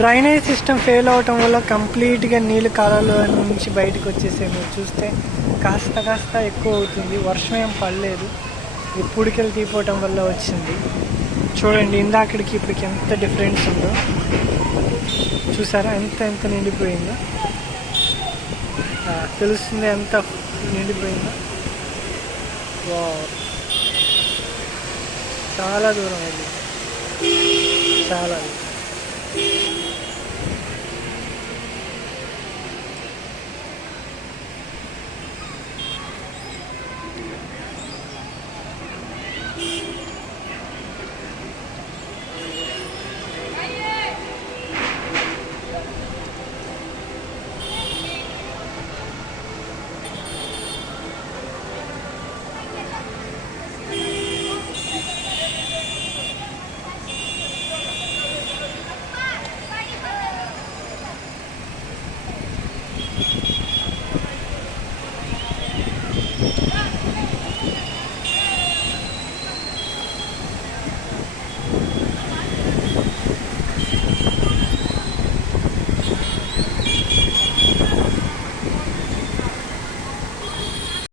Drainage system fail అవటం వల్ల కంప్లీట్గా నీళ్ళు కాలాల నుంచి బయటకు వచ్చేసాయి. మీరు చూస్తే కాస్త ఎక్కువ అవుతుంది. వర్షం ఏం పడలేదు, ఇప్పుడుకెళ్ళి తీపోవటం వల్ల వచ్చింది. చూడండి ఇందాకడికి ఇప్పటికి ఎంత డిఫరెన్స్ ఉందో చూసారా, ఎంత నిండిపోయిందో తెలుస్తుంది, ఎంత నిండిపోయిందో. చాలా దూరం వెళ్ళింది, చాలా దూరం.